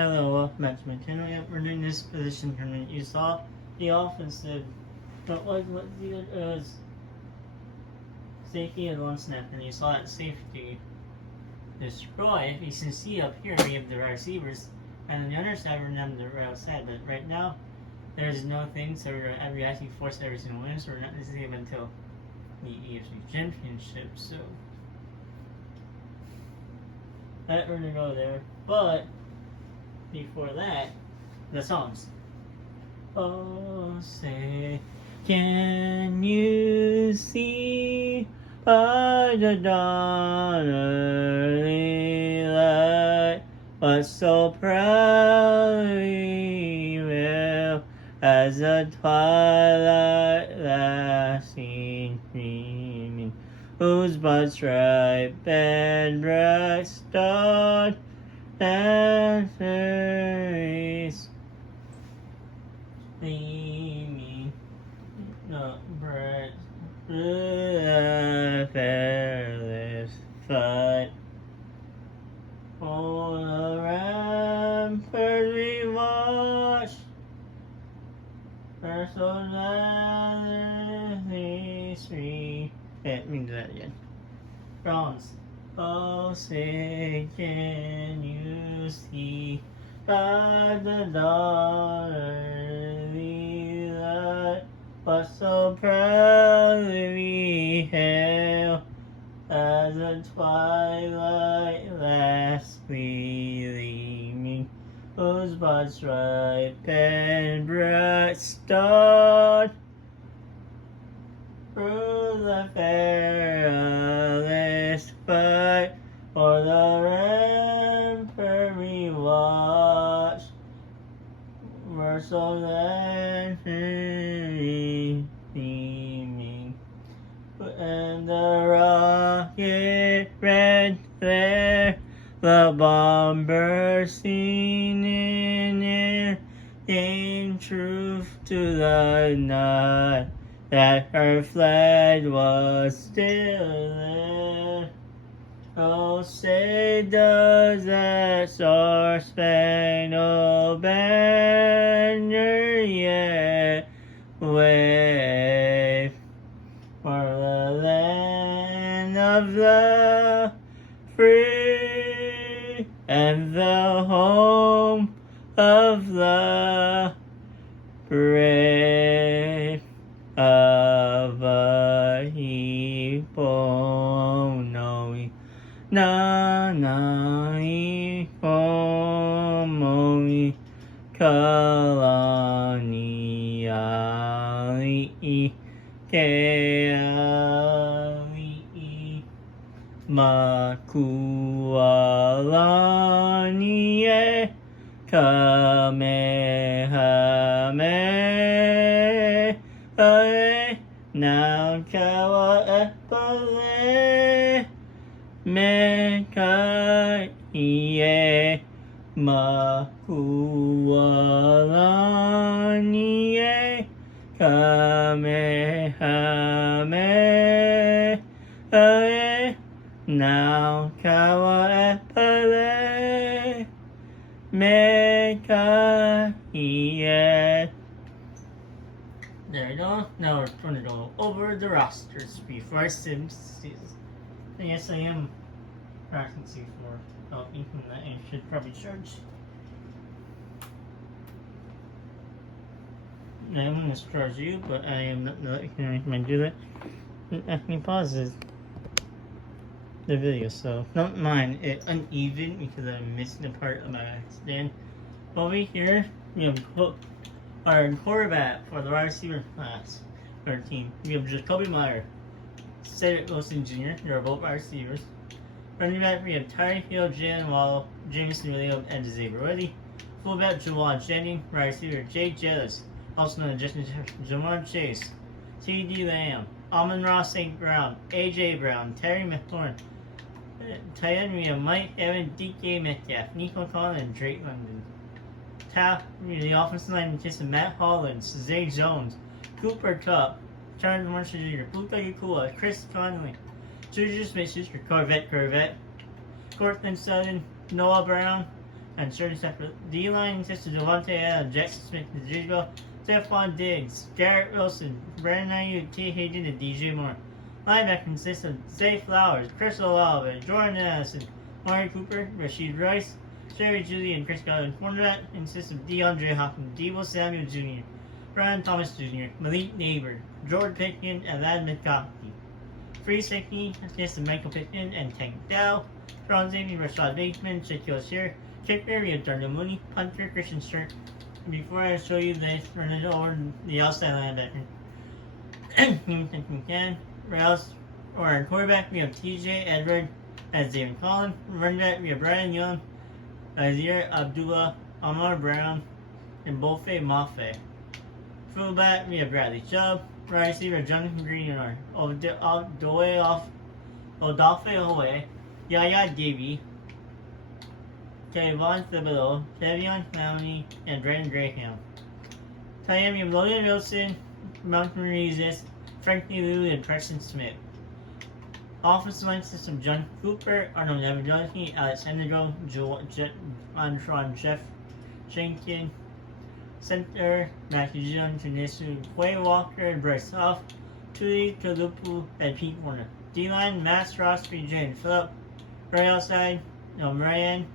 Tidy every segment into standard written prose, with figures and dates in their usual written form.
Hello, welcome back to my channel. Yep, we're doing this position tournament. You saw the offensive, but what it was safety and one snap, and you saw that safety destroy. If you can see up here, we have the receivers, and on the other side, we're on the right side. But right now, there's no thing, so we're actually forced every single win, so we're not going to see them until the EFC Championship. So that we're gonna go there, but before that, the songs. Oh, say, can you see by the dawn early light what so proudly will as the twilight lasting dreaming, whose buds ripe and bright start and fairies gleaming, not bright, fearless fight. For the rampart we watch, our souls gladly free. Let me do that again. Bronze. Oh, say, can you see by the dawn early light what so proudly we hail as the twilight last gleaming, whose buds ripe and bright start through the perilous fight, for the rampart we watch, we're so gleaming, and the rocket red flare, the bomber seen in air, came truth to the night that her flag was still there. Oh, say does that star-spangled banner yet wave for the land of the free and the home of the brave, of a people knowing na ikomomi kalani keali makualani e kamehame now kawa epale mekai ie makualani e kamehame now kawa epale mekai ie. There we go. Now we're going to go over the rosters before I sim season. Yes, I am practicing for helping from that. I should probably charge. I'm going to charge you, but I am not going to do that. Let me pause the video, so don't mind it uneven because I'm missing a part of my stand. Over here, we have our quarterback for the wide receiver class, our team. We have Jacoby Meyer, Cedric Wilson Jr., they're both wide receivers. Running back, we have Tyreek Hill, Jalen Waddle, Jameson Williams, and Xavier Worthy. Fullback, Jawan Jennings, wide receiver, Jake Jellis, also known as Jamar Chase, T.D. Lamb, Amon-Ra St. Brown, A.J. Brown, Terry McLaurin. Tight end, we have Mike Evans, DK Metcalf, Nico Collins, and Drake London. The offensive line consists of Matt Hollins, Zay Jones, Cooper Kupp, Charles Marshall Jr., Puka Yakula, Chris Conley, Juju Smith-Schuster, Corvette, Cortland Sutton, Noah Brown, and certain separate D-line consists of Devontae Adams, Jackson Smith, D'Adrigo, Stephon Diggs, Garrett Wilson, Brandon Ayuk, T. Hayden, and DJ Moore. Linebacker consists of Zay Flowers, Chris Olave, Jordan Addison, Mari Cooper, Rashid Rice, Jerry Judy, and Chris Godwin. Cornerback consists of DeAndre Hopkins, Deebo Samuel Jr., Brian Thomas Jr., Malik Neighbor, George Pickens, and Adam McConkey. Free safety consists of Michael Pittman and Tank Dell. Strong safety Rashad Bateman, Shaquille Shear, kicker we have Darnell Mooney, punter Christian Sturt. Before I show you this, run it over the outside linebacker. Rouse or our quarterback we have TJ Edward as David Collins. Running back we have Brian Young, Azir Abdullah, Amar Brown, and Bofe Mafe. Fullback we have Bradley Chubb. Right receiver Jonathan Green and Odafe Owe, Yaya Davey, Kayvon Thibodeau, Tavion Clowney, and Brandon Graham. Tight end we have Logan Wilson, Malcolm Reeses, Frankie Lou, and Preston Smith. Offensive line system John Cooper, Arnold Navigansky, Alex Hennigo, Antron Jeff Shankin. Center Matthew Jones, Janisu, Quay Walker, and Bryce Huff, Tuli Kalupu, and Pete Warner. D-line Matt Ross, Jane Phillip. Right outside, Moran,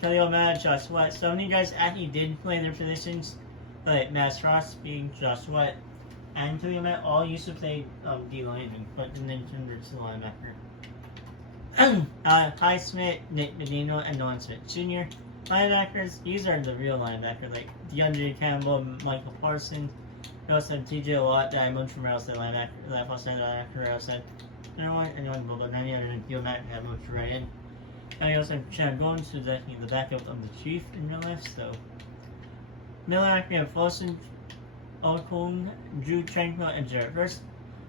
Kelly O'Malley, Josh Sweat. So many guys actually did play their positions, like Matt Ross being Josh Sweat. And Kelly O'Malley all used to play D-lineman, but then turned to linebacker. Highsmith, Nick Benino, and Nolan Smith Jr. Linebackers, these are the real linebackers, like DeAndre Campbell, Michael Parsons. We also have TJ Watt that I moved from outside linebacker, left outside linebacker, outside. Anyone but 90 other than Theo Mack that moved right in. And we also have Chad Goins, who's actually the backup of the Chief in real life, so. Miller, we have Fulton, Okun, Drew Tranquil, and Jared Hurst.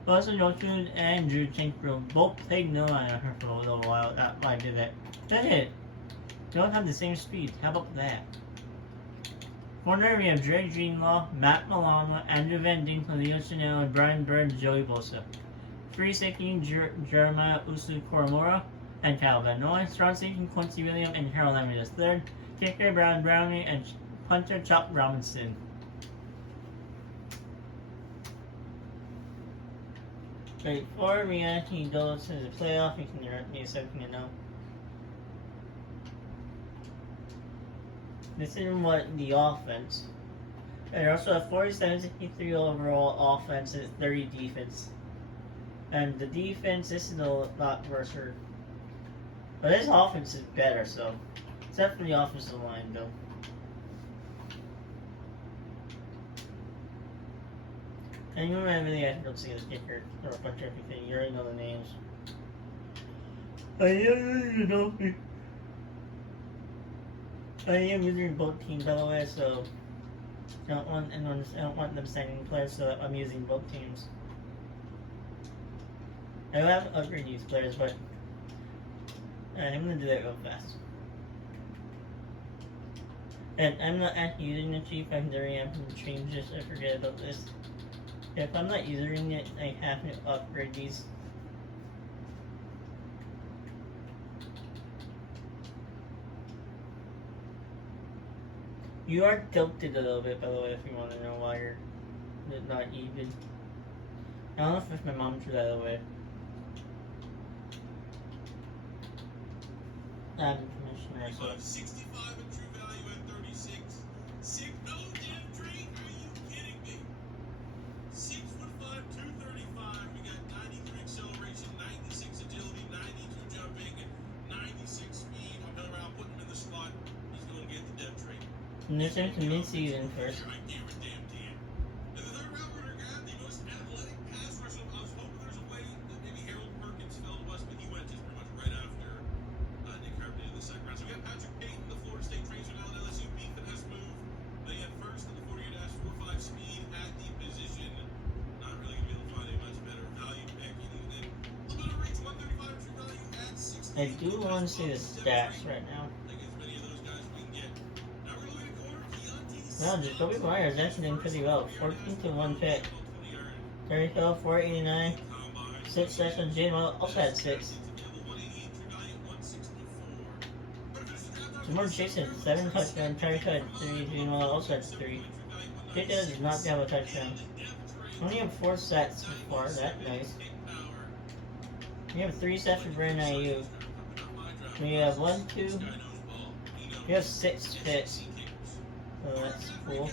Fulton, Okun, and Drew Tranquil both played no linebacker for a little while. That might do that. That's it. They don't have the same speed. How about that? Corner, we have Dre Greenlaw, Matt Malama, Andrew Van Dink, Leo Chanel, and Brian Burns, Joey Bosa. Free safety, Jeremiah Usu Koromora, and Kyle Van Noy. Strong safety, Quincy Williams, and Harold Lambertus III. Kicker, Brian Browning, and punter, Chuck Robinson. Before we actually go to the playoff, you can direct me something to know. This is what the offense. They also have 47-63 overall offense and 30 defense. And the defense, this is a lot worse. But this offense is better, so. Except for the offensive line, though. And you really have to go see this kicker or a bunch of everything. You already know the names. I am using both teams, by the way, so I don't want them signing players, so I'm using both teams. I will have to upgrade these players, but I'm gonna do that real fast. And I'm not actually using the Chief. I'm going to change this. I forget about this. If I'm not using it, I have to upgrade these. You are tilted a little bit, by the way, if you want to know why you're not even. I don't know if my mom threw that away. Commissioner. 65 and true value at 36. No damn drink. Are you kidding me? 6'5", 235. We got 93 acceleration, 96 agility, 92 jumping, and 96 speed. I'll put him in the slot. He's going to get the depth trait. And this is mid-season first. I give a damn damn. And the third round winner got the most athletic pass rusher. I was hoping there's a way that maybe Harold Perkins fell to us, but he went just pretty much right after Nick Harvey in the second round. So we got Patrick Payton, the Florida State transfer, now at LSU. Beefin has moved. They had first in the 40-4.5 speed at the position. Not really going to be able to find a much better value pick. And then a little bit of reach, 135 true value at 60. I do want to see the stats right now. Well, Jacoby Myers actually did pretty well. 14 to 1 pick. Terry Hill, 489. 6 sessions. Jane Well also had 6. Jamar Chase had 7 touchdowns, Tyreek had 3, Gino also had 3. Jake does not have a touchdown. Only have 4 sacks so far, that's nice. We have 3 sacks for Brandon Ayuk. We have 1, 2, we have 6 hits. So that's cool.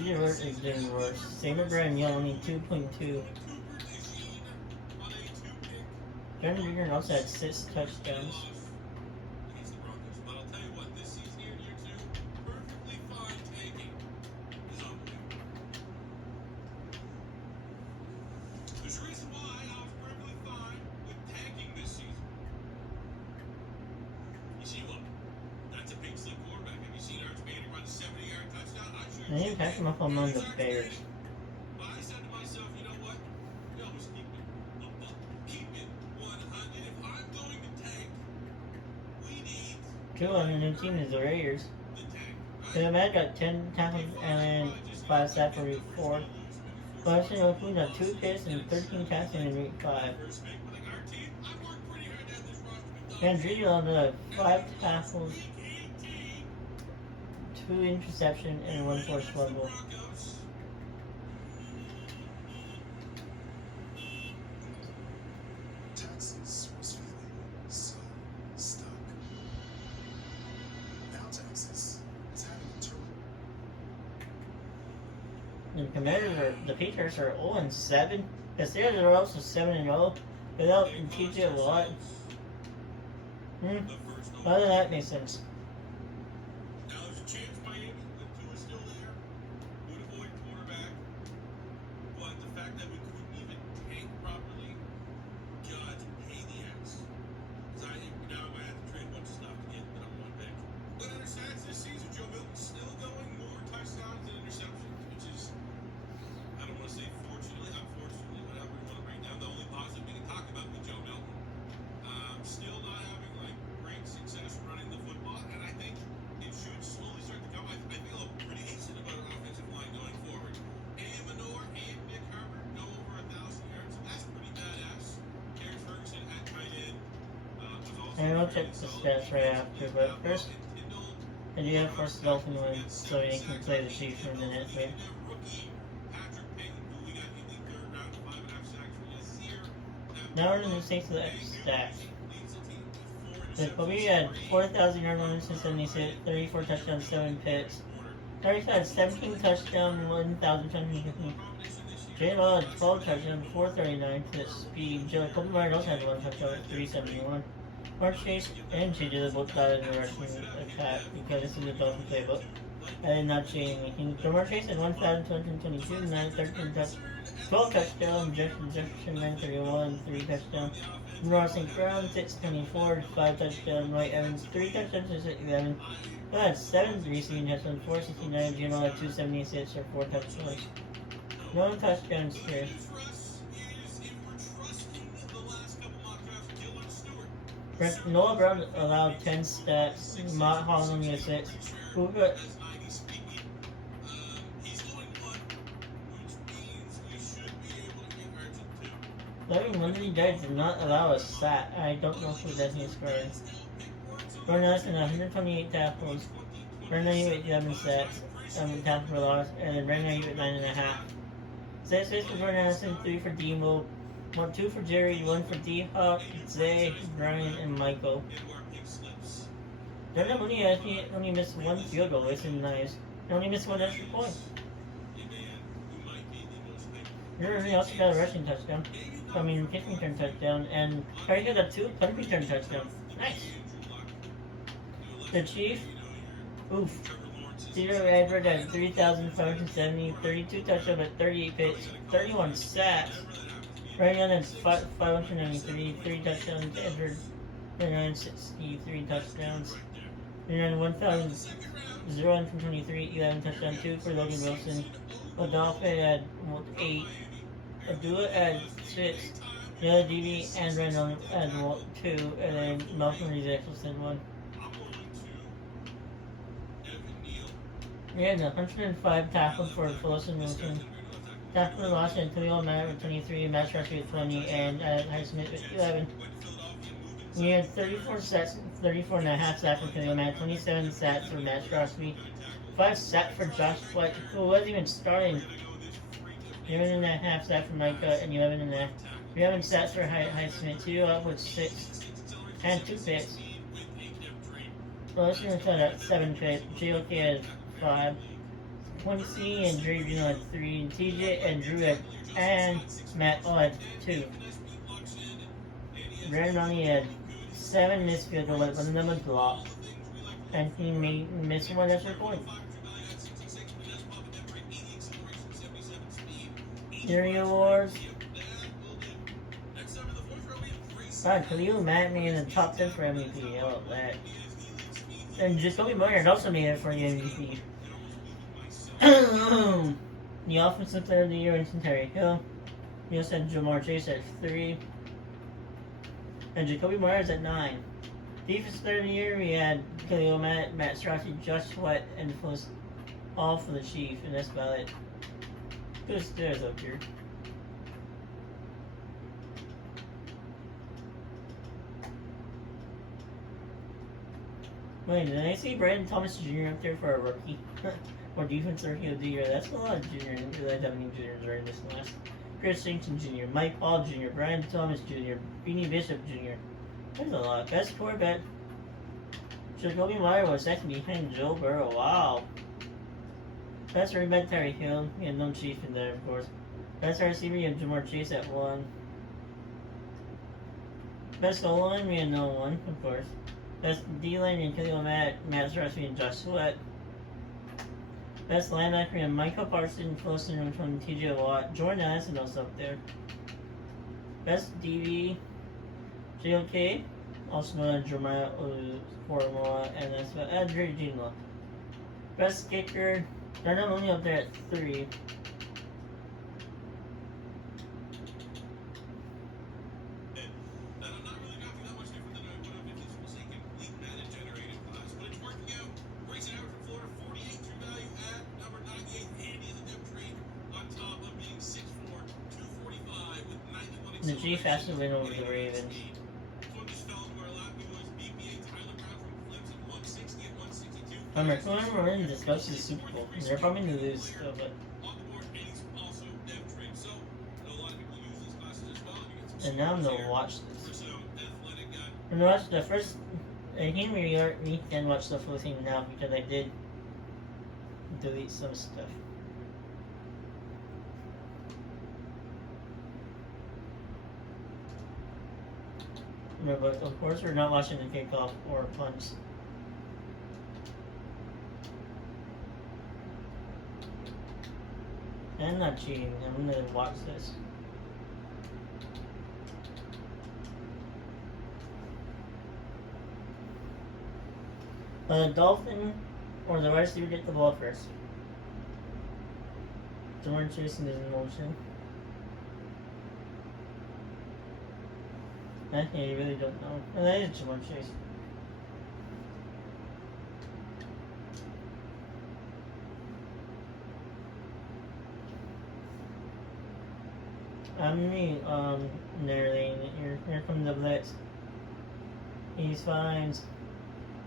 It didn't worse. Same with Brian Young, only 2.2. Jordan Regan also had 6 touchdowns. There's a reason why I was perfectly fine with tanking this season. You see what? That's a big slick quarterback. Have you seen Arch Manning run a 70-yard touchdown? I'm sure. They didn't catch him up among the Bears. But I said to myself, you know what? We always keep it 100. If I'm going to tank, we need 2 on the new team is the Raiders. the tank. So the man got 10 tackles and 5 sacks for week 4. Boston Oakland got 2 hits and 13 tackles in week 5. And Drew got 5 tackles, 2 interceptions, and 1 forced fumble. Texas was feeling so stuck. Now Texas is having a turn. The Commanders the Patriots are 0-7. The Steelers are also 7-0 without TJ Watt. How does that make sense? Now there's a chance Miami, with Tua still there, would avoid quarterback. But the fact that we couldn't even tank properly, God, pay the ass. Because now I have to trade a bunch of stuff to get the number 1 pick. But under stats this season, Joe Milton's still going more touchdowns than interceptions, which is, I don't want to say fortunately, unfortunately, whatever you want to bring down. The only positive we can talk about with Joe Milton. Still not having like great success running the football, and I think it should slowly start to come. I feel pretty decent about our offensive line going forward. And Manor and Nick Herbert go over 1,000 yards, so that's pretty badass. Terrence Ferguson at tight end was also. And we'll check the stats right after, but first, I do have first Dolphin win, so he can play the Chiefs for a minute. But now we're going to take the stats. But we had 4,000 yards, 176, 34 touchdowns, 7 picks. Tyreek had 17 touchdowns, 1,250. Jalen Waddle had 12 touchdowns, 439 to speed. Kobe Bryant also had 1 touchdown at 371. Mark Chase and JJ both got in the rushing attack because this is the Dolphin playbook. I did not change anything. So Mark Chase had 1,222, 13 touchdowns, 12 touchdowns, Jefferson 931, 3 touchdowns. Ross St. Brown, 624, 5 touchdowns. White Evans, 3 touchdowns, 611. I had 7 receiving touchdowns, 469. Gino had 276 or 4 touchdowns. No touchdowns here. Noah Brown allowed 10 stats. Matt Holland only had 6. Hoover. Larry Monday did not allow a sack. I don't know who that is scoring. Vernon Nelson 128 tackles. Vernon Ayuk 11 sacks. 7 tackles for loss. And then Brandon Ayuk at 9.5. 6 for Vernon Nelson, 3 for Demo. 2 for Jerry, 1 for D-Hop, Zay, Brian, and Michael. Jordan only missed 1 field goal, which is nice. He only missed 1 extra point. He also got a rushing touchdown. Kick return touchdown, and Harry got 2 punt return touchdowns. Nice. The Chiefs, 0 Edward at 3,570, 32 touchdowns at 38 picks, 31 sacks. Ryan had 593, 3 touchdowns. Edward, 963 touchdowns. And 1,023, 11 touchdowns. 2 for Logan Wilson. Adolphe had 8. Abdullah had 6. The other DB and Reynolds had 2. And then Malcolm Reese Echelson 1. We had 105 tackled for Fulton Wilson. Tackle for loss and Khalil Mack with 23, Matt Strasky with 20, and Highsmith with 11. We had 34 sacks, 34 and a half sacks for Khalil Mack, 27 sacks for Matt Strasky, 5 sacks for Josh White, who wasn't even starting. 11 and a half sacks for Micah, and 11 and a half. 11 sacks for Highsmith, 2 up with 6, and 2 picks. Wilson had 7 picks, JOK had 5. Quincy and Drew had 3, and TJ and Drew and Matt all had 2. Brandon only had 7 missed field goals, but none was blocked. And he missed one extra point. Area Awards. Khalil Mack made in the top 10 for MVP. I love that. And Jacoby Myers also made it for the MVP. The offensive player of the year went to Terry Hill. We also had Jamar Chase at 3. And Jacoby Myers at 9. Defensive player of the year, we had Khalil Mack, Matt Strasky, Josh Sweat, and all for the Chief. And that's about it. Good stairs up here. Wait, did I see Brandon Thomas Jr. up there for a rookie? Or defensive rookie of the year? That's a lot of juniors. I realize how many juniors are in this class. Chris Singleton Jr., Mike Paul Jr., Brian Thomas Jr., Beanie Bishop Jr. There's a lot. Best quarterback. Jacoby Myers was second behind Joe Burrow. Wow. Best running back Terry Hill. We had no Chief in there, of course. Best receiver, we had Jamar Chase at 1. Best goal line, we had no one, of course. Best D-line and Khalil Matt Strasky, and Josh Sweat. Best linebacker and Michael Parsons, Fulton from TJ Watt. Jordan Addison also up there. Best DB, JOK, also known as Jeremiah Oromoa, and that's about Andrew Gino. Best kicker, they're not only up there at 3. The Chiefs has to win over the Ravens. Remember, we're going to discuss the Super Bowl. They're probably going to lose still, but... And now I'm going to watch this. I'm going to watch the first... I can't really can watch the full thing now because I did delete some stuff. But of course we're not watching the kickoff or punts. I'm not cheating, I'm gonna watch this. The Dolphin or the wide receiver get the ball first. Jamar Chase is in motion. I really don't know. Oh, that is Jamar Chase. I'm narrating it here. Here comes the blitz. He's fine.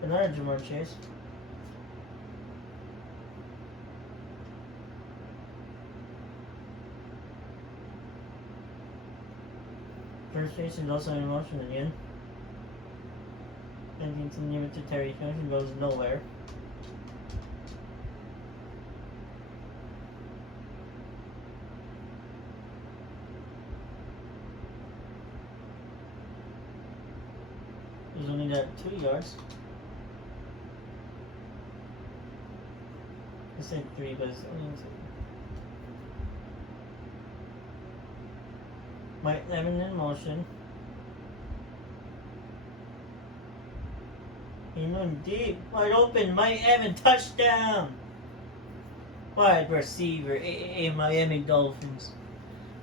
Another Jamar Chase. First Chase is also in motion again. And continue it to Terry Hill. He goes nowhere. He's only got 2 yards. I said 3, but it's only 2. Mike Lemon in motion. He went deep, wide open. Mike Evans touchdown. Wide receiver, Miami Dolphins.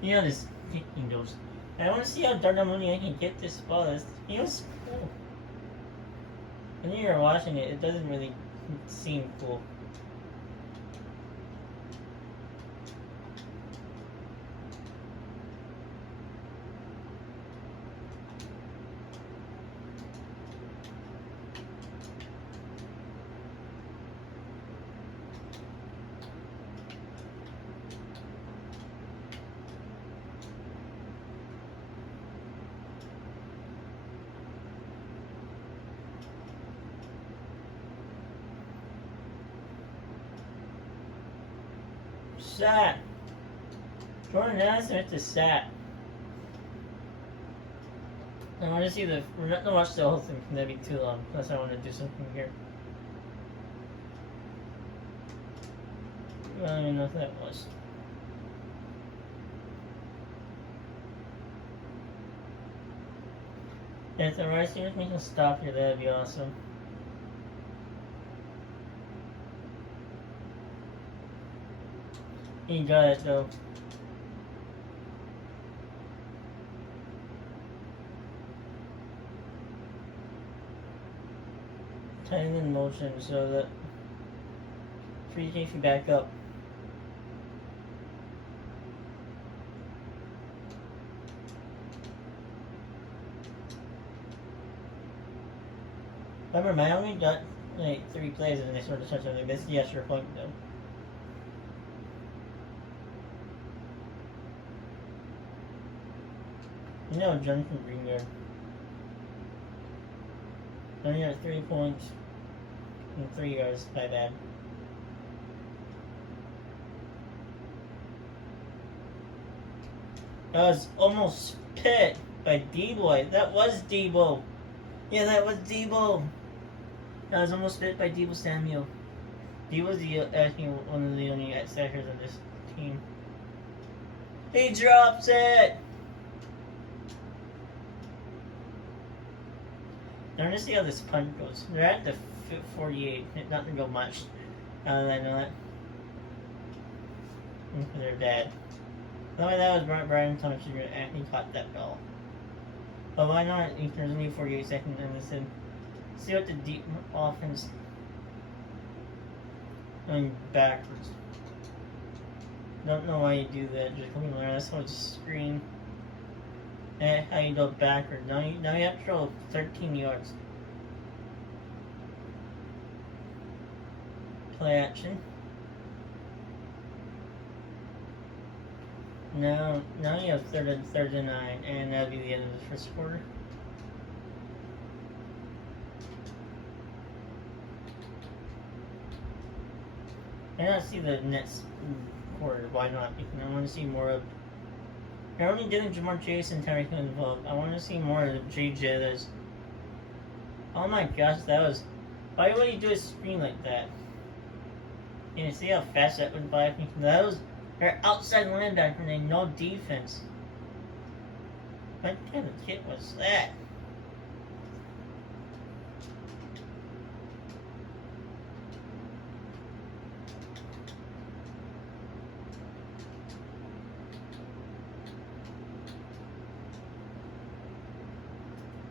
You know this kicking goes. I want to see how Darnamoni I can get this ball. He was cool. When you're watching it, it doesn't really seem cool. Sat. Jordan Addison hit the sat. I want to see the. We're not gonna watch the whole thing. That'd be too long. Unless I want to do something here. I don't even know if that was. If the right receivers make a stop here, that'd be awesome. He got it though. Tight end in motion so that 3K can back up. Remember, I only got like 3 plays and they sort of touched on this. Yes, your point though. You know, Jonathan Greenyard. Only got 3 points and 3 yards. My bad. That was almost spit by D-Boy. That was Debo. Yeah, that was Debo. That was almost spit by Debo Samuel. Debo's actually one of the only sackers on this team. He drops it! I want to see how this punt goes. They're at the 48. Not to go much. How did I know that? They're dead. The way that was Brian Thompson, he caught that ball. But why not? There's only 48 seconds, and we said, see what the deep offense going backwards. Don't know why you do that. Just come on, that's how it's screen. And how you go backwards. Now you have to throw 13 yards. Play action. Now you have third and 9, and that'll be the end of the first quarter. I don't see the next quarter. Why not? Because I want to see more of. They're only getting Jamar Chase and Tyreek involved. I want to see more of JJ. Oh my gosh, that was. Why would you do a screen like that? Can you see how fast that went by? That was. They're outside linebacker and they no defense. What kind of kid was that?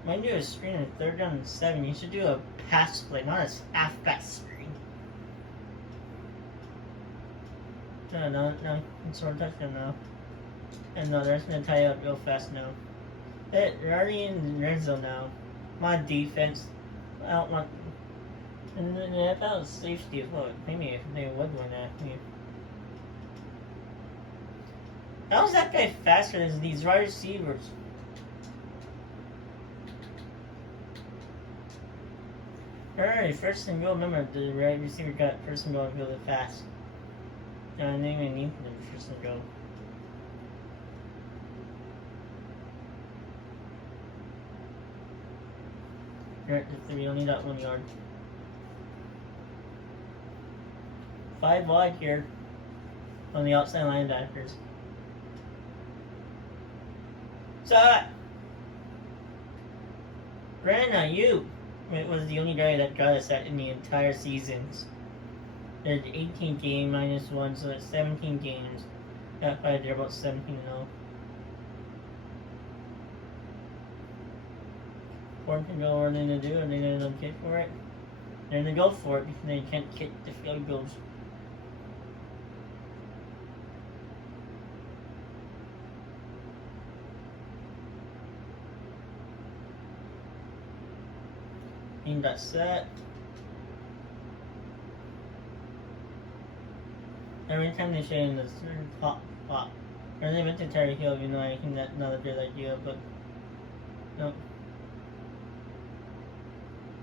When you do a screen in 3rd down and 7, you should do a pass play, not a halfback screen. No, it's sort of touchdown now. And no, they're just gonna tie you up real fast now. They're already in the red zone now. My defense, I don't want. And if that was safety as well, maybe if they would win that. How is that guy faster than these wide receivers? Alright, 1st and goal. Remember, the right receiver got 1st and goal really fast. I didn't even need them 1st and goal. You're at the 3, only got 1 yard. 5 wide here on the outside linebackers. Stop! Brandon, you was the only guy that got us that in the entire seasons. There's 18 game minus 1, so that's 17 games. That fight, they're about 17-0. Fourth and goal, what are they gonna do? Are they gonna kick for it? They're gonna go for it because they can't kick the field goals. Team got set. Every time they say in the pop. Or they went to Terry Hill, even though I think that's not a good idea, but nope.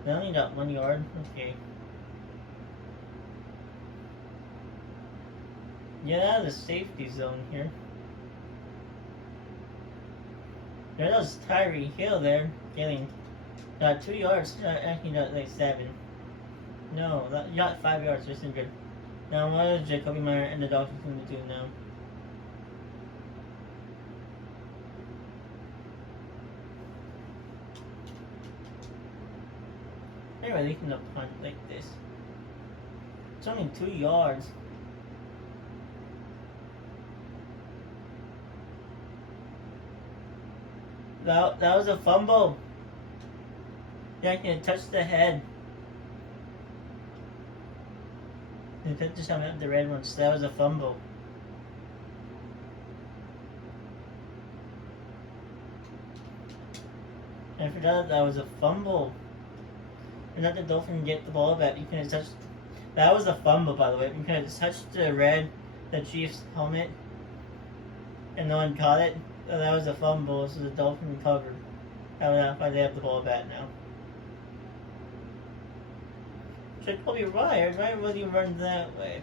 They only got 1 yard? Okay. Get out of the safety zone here. There was Tyree Hill there, getting 2 yards, actually not like 7. No, you got 5 yards, which is good. Now what is Jacoby Meyer and the Dolphins going to do now? They're releasing a punt like this. It's only 2 yards. That was a fumble. Yeah, can touch the head. They took the shot at the red ones. That was a fumble. And for that was a fumble. And not the Dolphin get the ball back. You can touch. That was a fumble, by the way. You can touch the Chiefs helmet, and no one caught it. So that was a fumble. So the Dolphin recovered. That's why they have the ball back now. Jacoby Meyer, why would you run that way?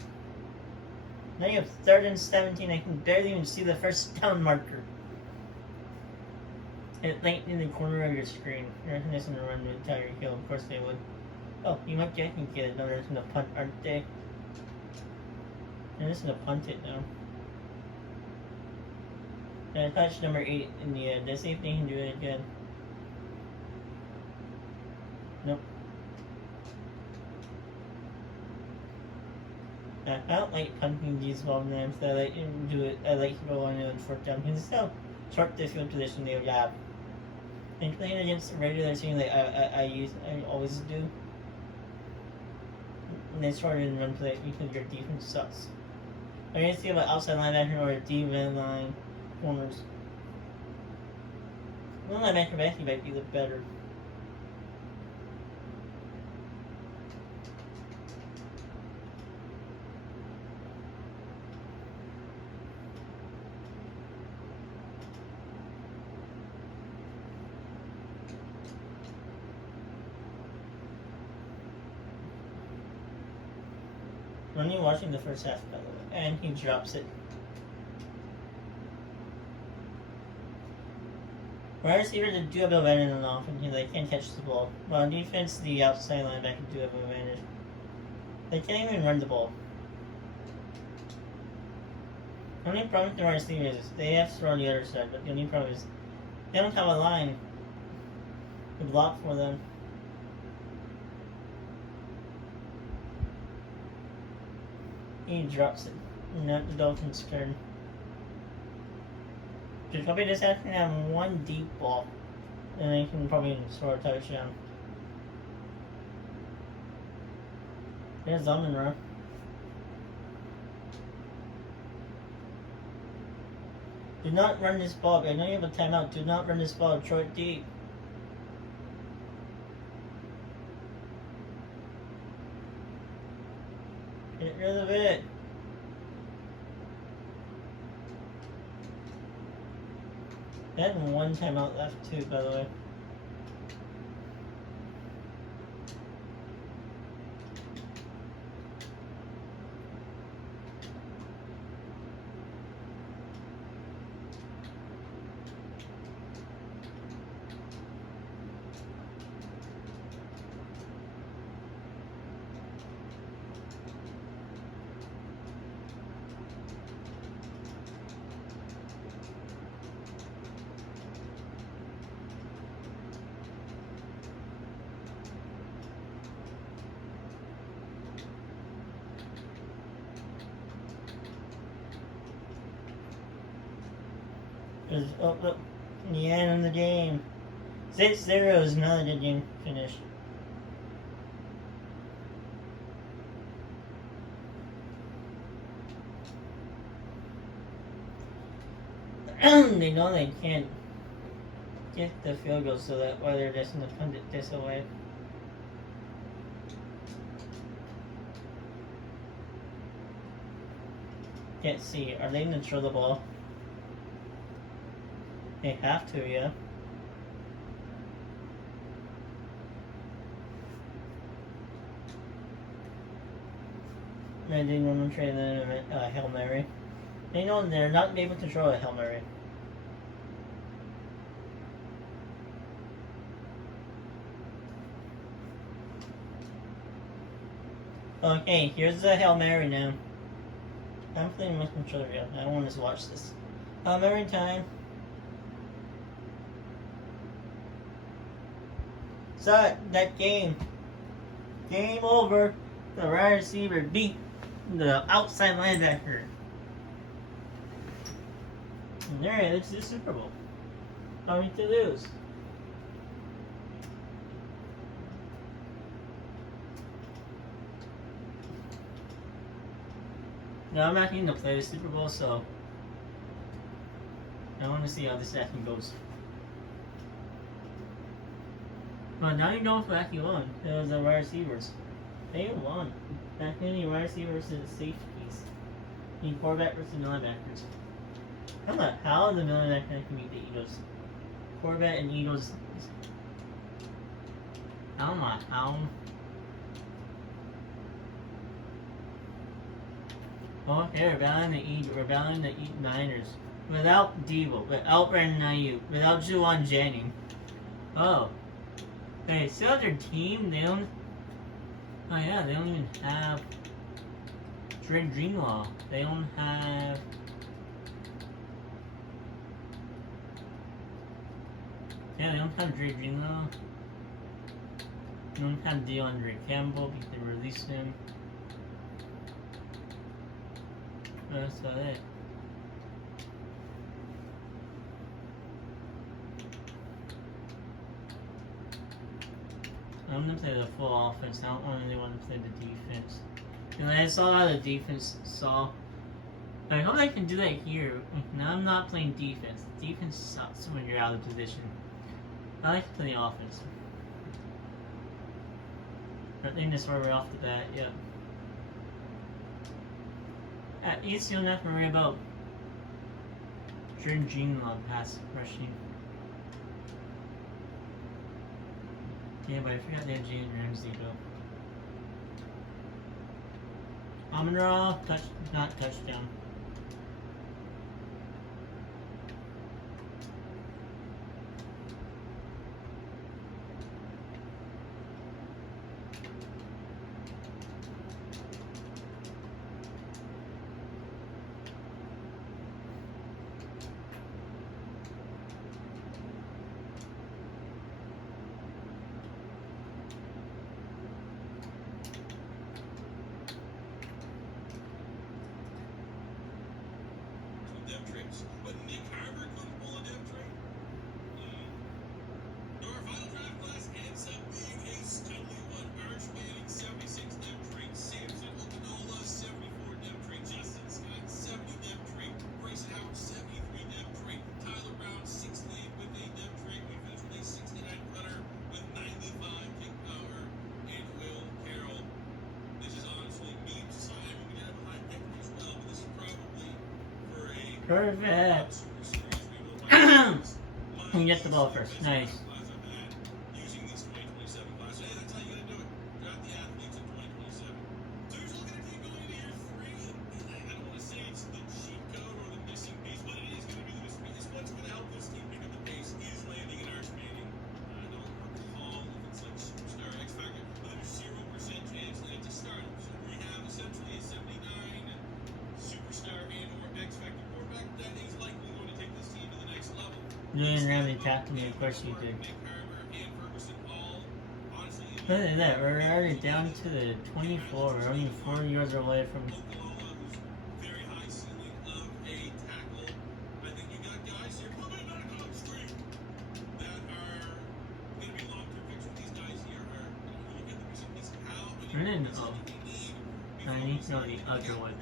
Now you have 3rd and 17. I can barely even see the first down marker. It's right in the corner of your screen. You're not going to run with Tyreek Hill. Of course they would. Oh, you might get it. No, they're just going to punt, aren't they? They're just going to punt it now. And I touched number 8 in the end. Let's see if they can do it again. Nope. I don't like punting these ball names. I like to do it. I like to go on it on 4th down because it's how short the field position they have. And playing against a regular team like I always do. And it's harder than run play because your defense sucks. I'm going to see about outside linebacker or defensive line corners. One linebacker actually might be the better. I'm only watching the first half, by the way, and he drops it. Wide receivers do have an advantage on offense. They can't catch the ball. But on defense, the outside linebacker do have an advantage. They can't even run the ball. The only problem with the wide receivers is they have to throw on the other side, but the only problem is they don't have a line to block for them. He drops it. Not the Dolphins' turn. Just probably just have to have one deep ball, and they can probably score a touchdown. There's Zummenra. Do not run this ball. I know you have a timeout. Do not run this ball. Throw it deep. Get rid of it. They had one timeout left too, by the way. Oh, look, the end of the game. 6-0 is not a good game finish. They know they can't get the field goal, so that's why they're just going to punt it this away. Can't see. Are they going to throw the ball? They have to, yeah. they normally trade the Hail Mary. They know they're not able to throw a Hail Mary. Okay, here's the Hail Mary now. I'm playing with controller. I don't want to watch this. Hail Mary time. So that game. Game over. The wide receiver beat the outside linebacker. And there it is, the Super Bowl. How to lose? No, I'm not going to play the Super Bowl, so I want to see how this actually goes. But now you know who actually won. It was the wide receivers. They won. Back then, the wide receivers versus the safeties. The quarterback versus the linebackers. I don't know how the linebacker can beat the Eagles. Quarterback and Eagles. I don't know how. Oh, here, we're battling the Niners. Without Devo, without Brandon Ayuk, without Juwan Jennings. Oh. Hey, see how their team, they don't... Oh yeah, they don't even have... Dre Greenlaw. They don't have... Yeah, they don't have Dre Greenlaw. They don't have DeAndre Campbell because they released him. That's about it. I'm gonna play the full offense. I don't really want to play the defense. And I saw how the defense saw. I hope I can do that here. Now I'm not playing defense. Defense sucks when you're out of position. I like to play the offense. I think that's where we're off the bat, yeah. At least you don't have to worry about Jordan Greenlaw pass rushing. Yeah, but I forgot they had Jalen Ramsey though. Amon-Ra, not touchdown. Depth traits. But Nick Harvard couldn't pull a depth trait. Our final draft class ends up being a studly one. Arch Manning, 76 depth trait. Samson Okunlola, 74 depth trait. Justin Scott, 70 depth trait. Grayson Howard, 73 depth trait. Tyler Brown, 68 with a depth trait. We finished with a 69 punter with 95 kick power. And Will Carroll. This is honestly memes aside. We did have a high pick as well, but this is probably for a Perfect. You get the ball first. Nice. Using these 2027 classes. Hey, that's how you gotta do it. Draft the athletes in 2027. So here's looking at you going into year 3. I don't want to say it's the cheat code or the missing piece, but it is going to be the missing piece. What's going to help this team pick up the pace is landing an Arch Manning. I don't recall if it's like Superstar X Factor, but there's 0% chance that it's a starter. So we have essentially a 79 Superstar and or X Factor quarterback that is likely going to take this team to the next level. Jalen Ramsey tackled me, of course you did. Look at that, we're already down to the 24. We're only 4 yards away from. Very high ceiling of a tackle. I think you got guys here. Put them back on the screen. That are going to be long-term fixes. These guys here are going to get the pieces. How many pieces do you need? I need to know the other one.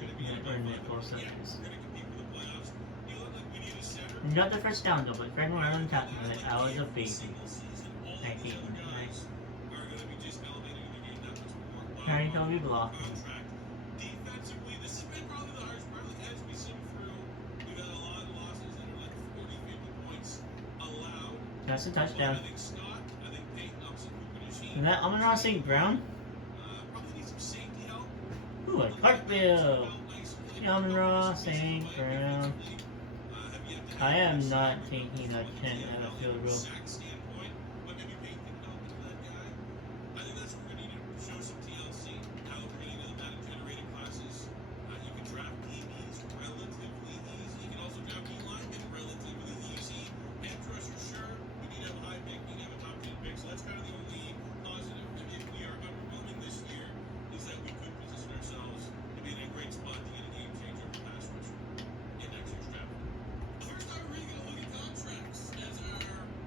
Or in the 4 seconds. We're going to compete for the playoffs. You look like we need a center. We got the first down though, but Fred went on top of it. I was a baby. I hate him. Nice. Harry Toby block. Defensively, this has been probably the hardest part as we sim through. We've had a lot of losses that are like 40, 50 points allowed. That's a touchdown. I think Scott, I think Peyton Upson, Is that Amon-Ra St. Brown? probably need some safety help. Who? Ooh, a cartwheel. Yaman Ross, St. Brown. I am not taking a 10 at a field goal. Standpoint, but maybe make the development of that guy. I think that's what we're going to need to show some TLC. Now that we're getting into the data generated classes, you can draft DBs relatively easy. You can also draft D-linemen relatively easy. Edge rusher, sure. We need to have a high pick. We need to have a top 10 pick. So that's kind of the only positive. If we are underwhelming this year, is that we could position ourselves to be in a great spot to get a game changer for pass rusher in next year's draft. First time we're going to look at contracts as our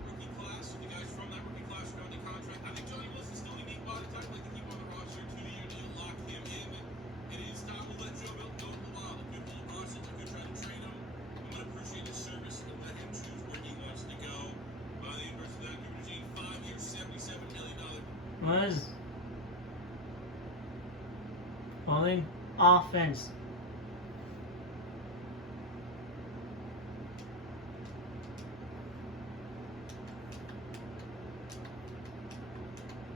rookie class. The guys from that rookie class are going to contract. I think Johnny Wilson's still a unique body type. Like to keep on the roster, 2-year deal, lock him in. And it is time to let Joe Milton go for a while. If people are process, if you're trying to trade him, I'm going to appreciate his service and let him choose where he wants to go. By the inverse of that, new regime, 5 years, $77 million. Was holding offense.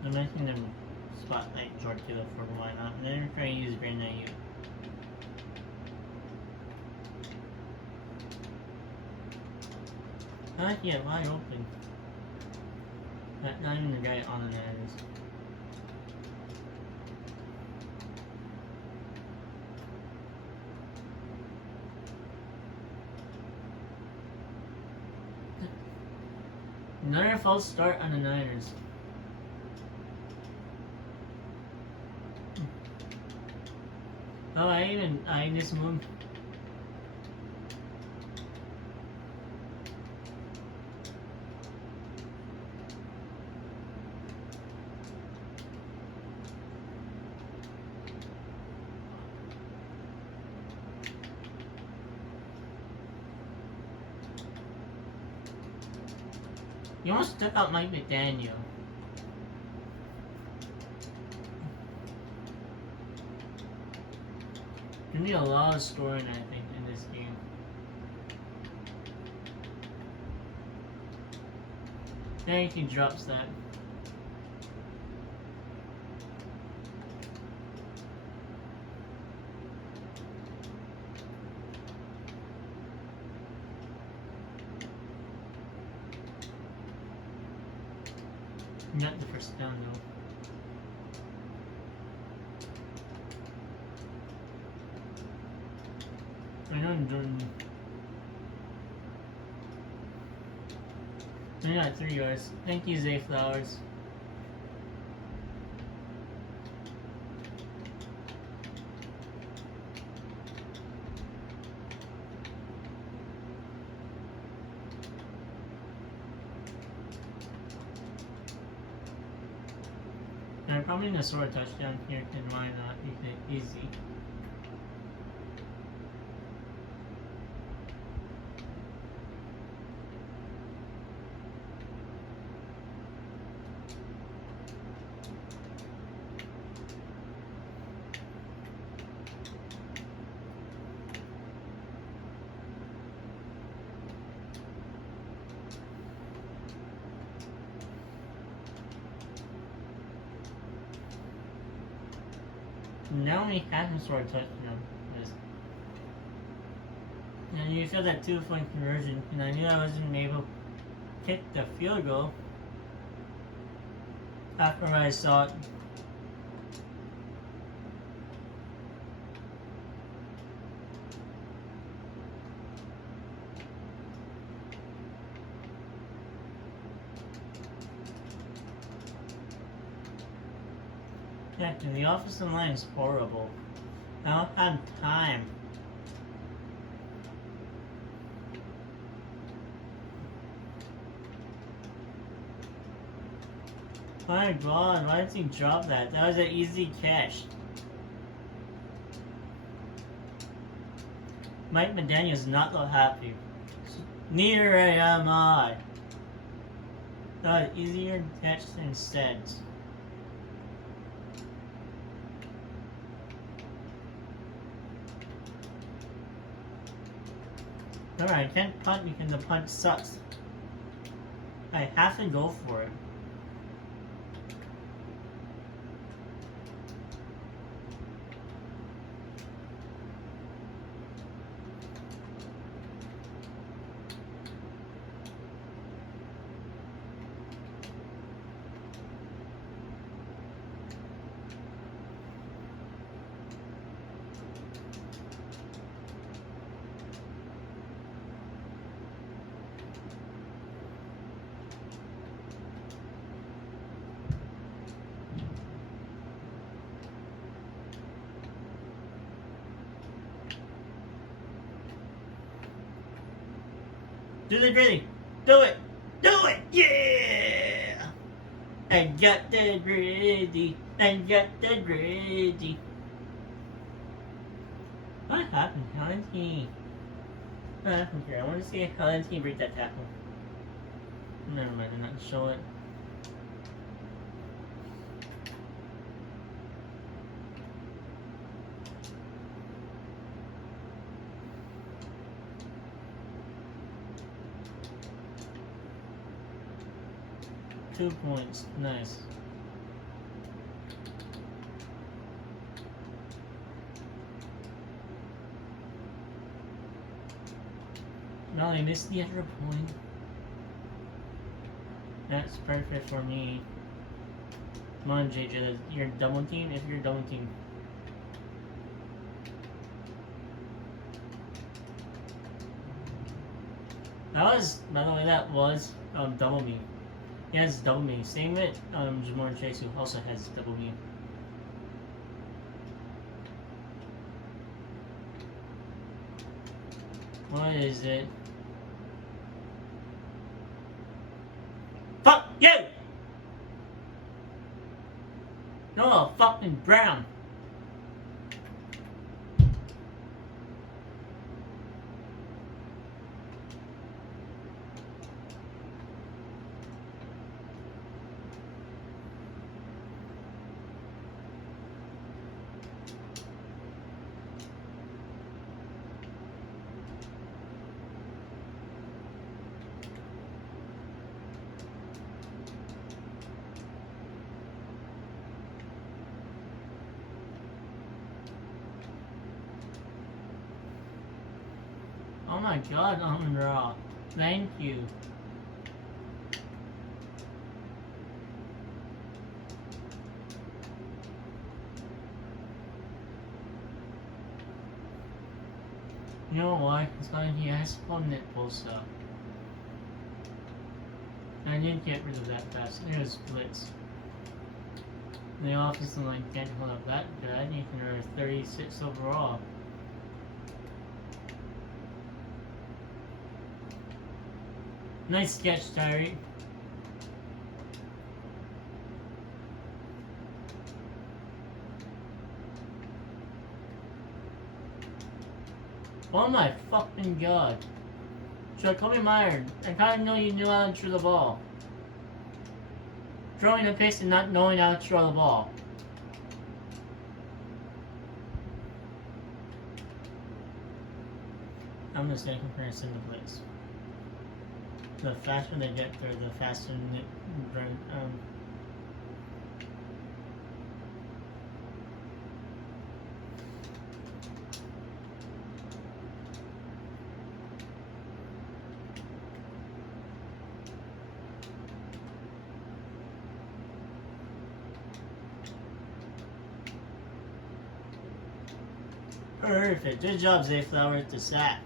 I'm making them spotlight George Taylor for why not. And then try to use Green Knight. Not yet, wide open. Not even the guy on the Niners. Another false start on the Niners. Oh, I just moved. You almost took out Mike McDaniel. You need a lot of scoring, I think, in this game. I think he drops that. Not the first down though. I know Jordan. I got 3 yards. Thank you, Zay Flowers. I'm probably gonna score a touchdown here, and why not? Make it easy. Now we haven't scored a touchdown. And you said that 2-point conversion, and I knew I wasn't able to kick the field goal after I saw it. Yeah, and the offensive line is horrible. I don't have time. My God, why did he drop that? That was an easy catch. Mike McDaniel's not so happy. Neither am I. That was easier catch instead. Alright, I can't punt because the punt sucks. I have to go for it. Do the gritty. Do it. Do it. Yeah. I got the gritty. I got the gritty. What happened? How did he? What happened here? I want to see how did he break that tackle. Never mind. I'm not show it. Two points. Nice. No, I missed the extra point. That's perfect for me. Come on, JJ. You're double team if you're double team. That was, by the way, that was double me. He has double me. Same with Jamar Chase, who also has double me. What is it? Fuck you! No, fucking Brown. Oh my god, Amon-Ra. Thank you. You know why? It's not he has fun nipples so. I didn't get rid of that fast. It was blitz. The offensive line can't hold up that bad. You can earn 36 overall. Nice sketch, Tyree. Oh my fucking god. Should I call me Meyer? I kinda know you knew how to throw the ball. Throwing a pace and not knowing how to throw the ball. I'm just gonna compare us in the place. The faster they get there, the faster Perfect. Good job, Zayflower, at the sack.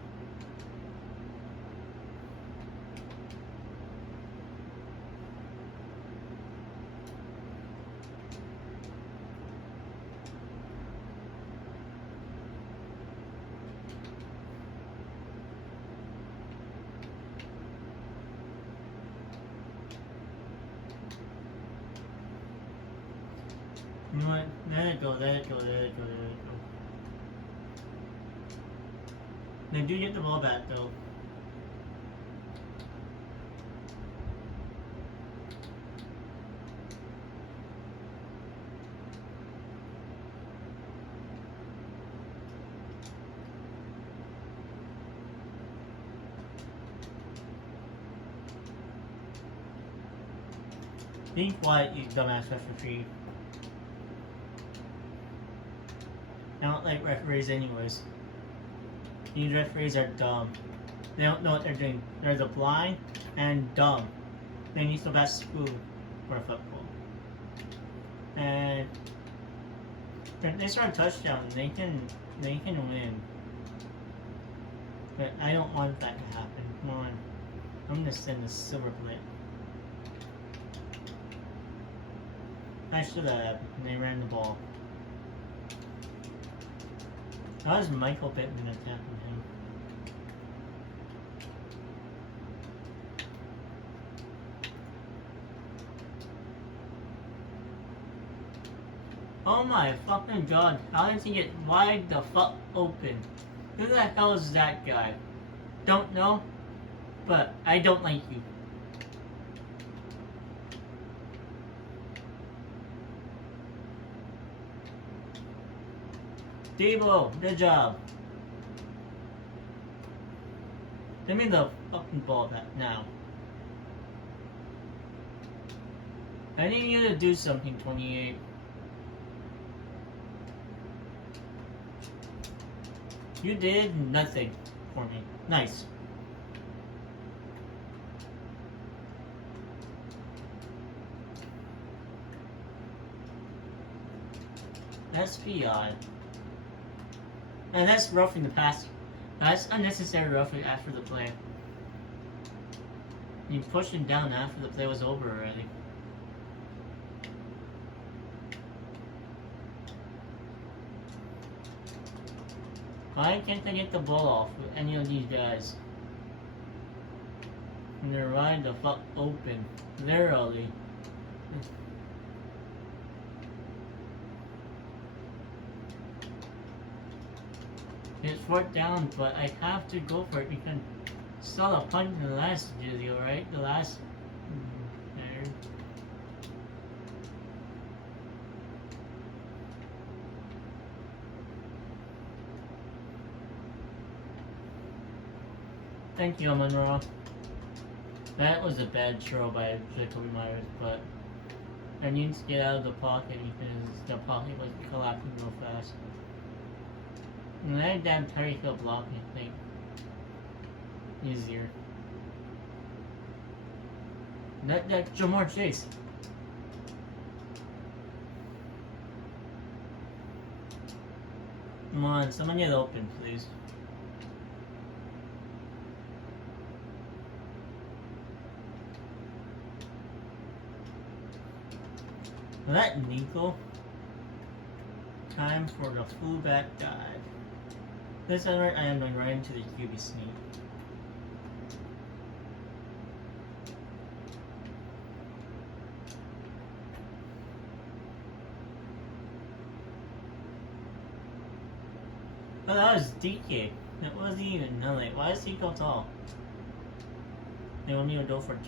You know what? Let it go, let it go, let it go, let it go. They do get the ball back though. Be quiet, you dumbass referee. I don't like referees anyways. These referees are dumb. They don't know what they're doing. They're the blind and dumb. They need to best school for football. And if they start a touchdown, they can win. But I don't want that to happen. Come on. I'm gonna send the silver plate. I should have. And they ran the ball. How is Michael Pittman attacking him? Oh my fucking god, how did he get wide the fuck open? Who the hell is that guy? Don't know, but I don't like you. Debo, good job. Give me the fucking ball back now. I need you to do something, 28. You did nothing for me. Nice. SPI. And that's roughing the pass. That's unnecessary roughing after the play. You pushed him down after the play was over already. Why can't I get the ball off with any of these guys? And they're wide the fuck open. Literally. It's fourth down, but I have to go for it because I saw a punt in the last video, right? The last... There. Thank you, Monroe. That was a bad throw by Jacoby Myers, but I need to get out of the pocket because the pocket was collapsing real fast. And I had that Perry Hill block, I think. Easier. That Jamar Chase. Come on, someone get open, please. That Nico. Time for the fullback dive. This time I am going right into the QB sneak. Oh, that was DK. That wasn't even nothing. Why is he go tall? They want me to go for 2.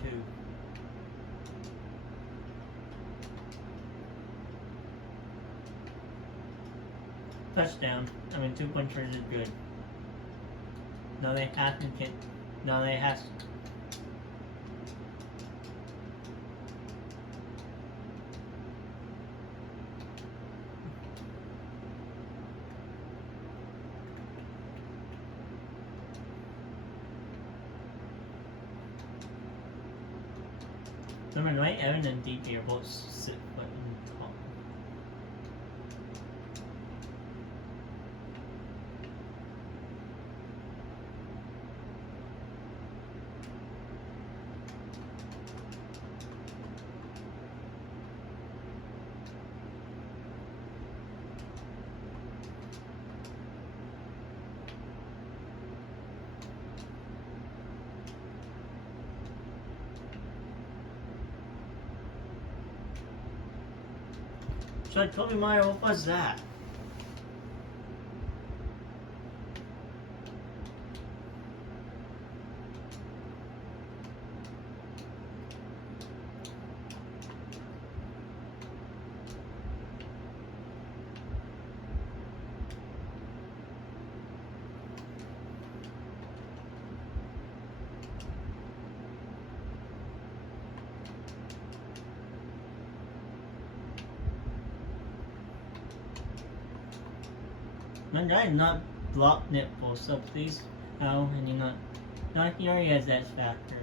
Touchdown. I mean, 2-point conversion is good. Now they have to get. Now they have. Remember, Dwight Evan and DP are both sit but in top. So Toby Meyer, what was that? Man, I did not block net post up, please. How? And you're not. Not he already has that factor.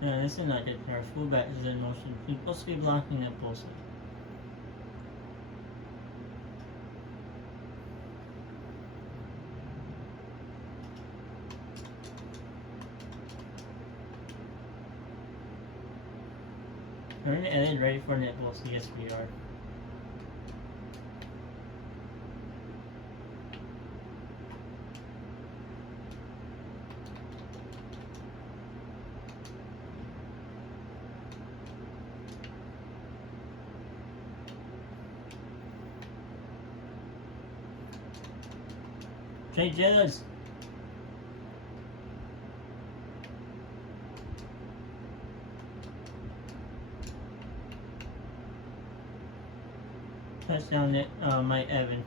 No, this is not good. Our fullback is in motion. He's supposed to be blocking that post up. We're gonna edit ready for net post. Yes, we are. Trey Judge. Touchdown, Mike Evans.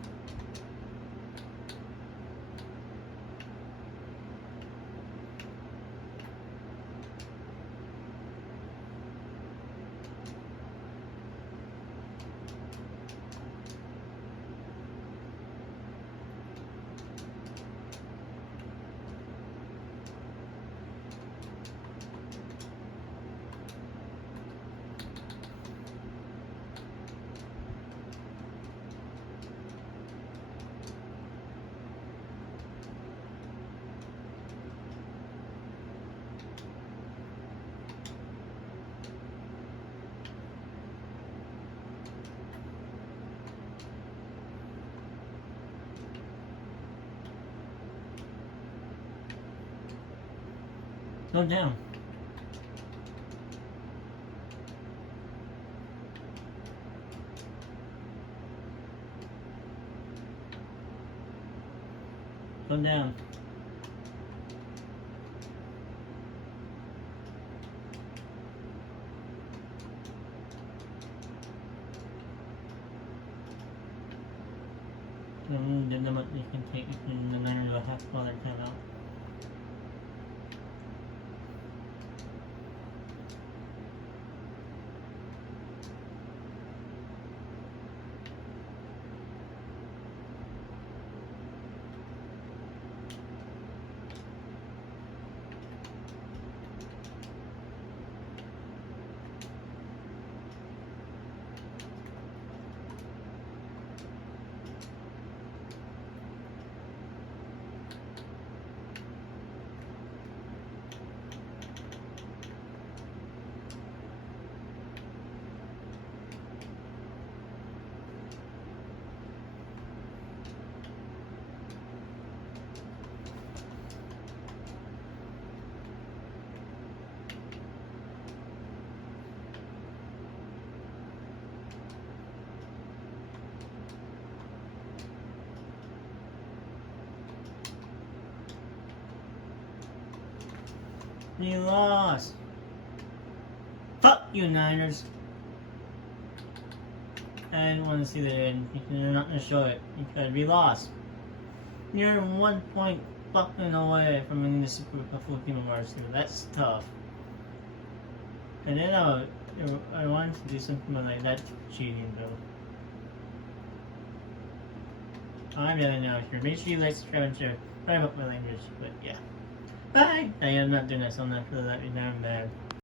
Go down. Go down. Then you can take it from the 9 to a half while they're timeout. You lost. Fuck you, Niners. I didn't want to see that end. You're not going to show it because we lost. You're 1 point fucking away from winning the Super Bowl Team of ours. That's tough. And then I wanted to do something like that cheating though. I'm yelling out here. Make sure you like, subscribe, and share. Sorry about my language, but yeah. Bye! I am not doing this. I'm not feeling that right now. I'm bad.